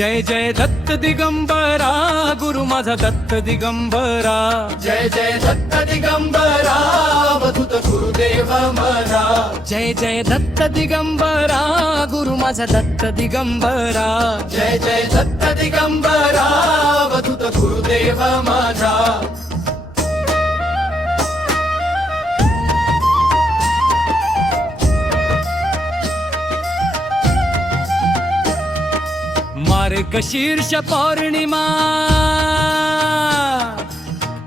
जय जय दत्त दिगंबरा गुरु माझा दत्त दिगंबरा। जय जय दत्त दिगंबरा अवधूत गुरुदेव माझा। जय जय दत्त दिगंबरा गुरु माझा दत्त दिगंबरा। जय जय दत्त दिगंबरा अवधूत गुरुदेव माझा। मार्गशीर्ष पौर्णिमा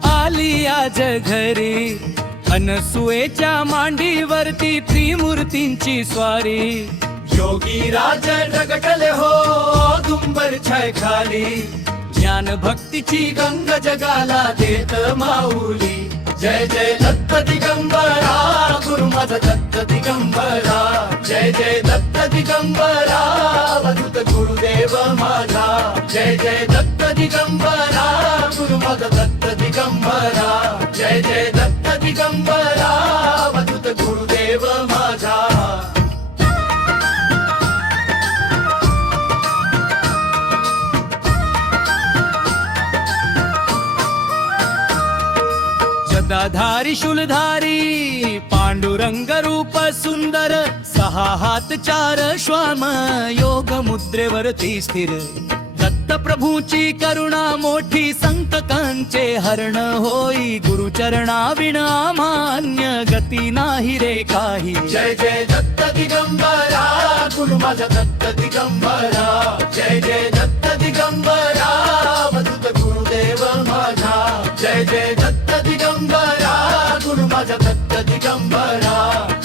आली आज घरी, अनसुएच्या मांडीवरती त्रिमूर्तींची स्वारी। योगी राज रगटले हो दुंबर छाय खाली, ज्ञान भक्तीची गंग जगाला देत माऊली। जय जय दत्त दिगंबरा गुरु माझा दत्त दिगंबरा। जय जय दत्त दिगंबरा अवधूत गुरुदेव माझा। जय जय दत्त दिगंबरा गुरु माझा दत्त दिगंबरा। जय जय दत्त दिगंबरा अवधूत गुरुदेव माझा। गदाधारी शूलधारी पांडुरंग रूप सुंदर, सहा हात चार श्वाम योग मुद्रेवरती स्थिर। दत्त प्रभूची करुणा मोठी संकटांचे हरण होई, गुरुचरणा विना मान्य गती नाही रे काही। जय जय दत्त दिगंबरा गुरु माझा दत्त दिगंबरा। जय जय दत्त दिगंबरा अवधूत गुरुदेव माझा। जय जय दत्त दिगंबरा गुरु माझा दत्त दिगंबरा।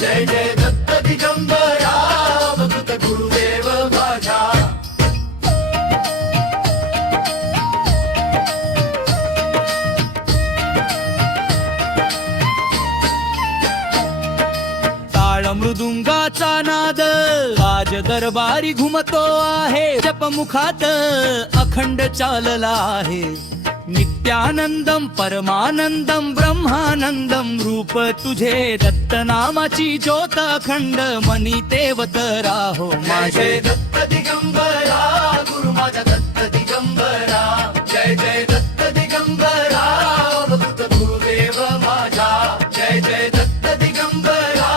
जय जय दत्त दिगंबरा अवधूत गुरुदेव माझा। मृदुंगाचा नाद आज दरबारी घुमतो आहे, जपमुखात अखंड चालला आहे। नित्यानंदम परमानंदम ब्रह्मानंदम रूप तुझे, दत्त नामाची ज्योत अखंड मनी तेवत राहो माझे। दत्त दिगंबरा गुरु माझा दत्त दिगंबरा। जय जय दत्त दिगंबरा अवधूत गुरुदेव माझा। जय जय दत्त दिगंबरा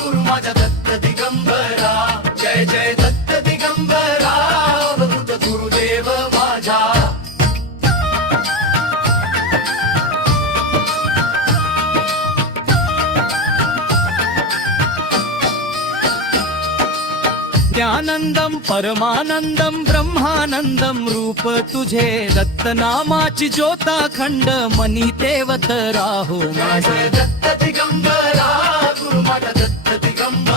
गुरु माझा दत्त दिगंबरा। जय जय दत्त दिगंबरा अवधूत गुरुदेव माझा। ज्ञानंदम परमानंदम ब्रह्मानंदम रूप तुझे, दत्त नामाची ज्योत अखंड मनी तेवत राहो माझे। दत्त दिगंबरा गुरु माझा दत्त दिगंबरा।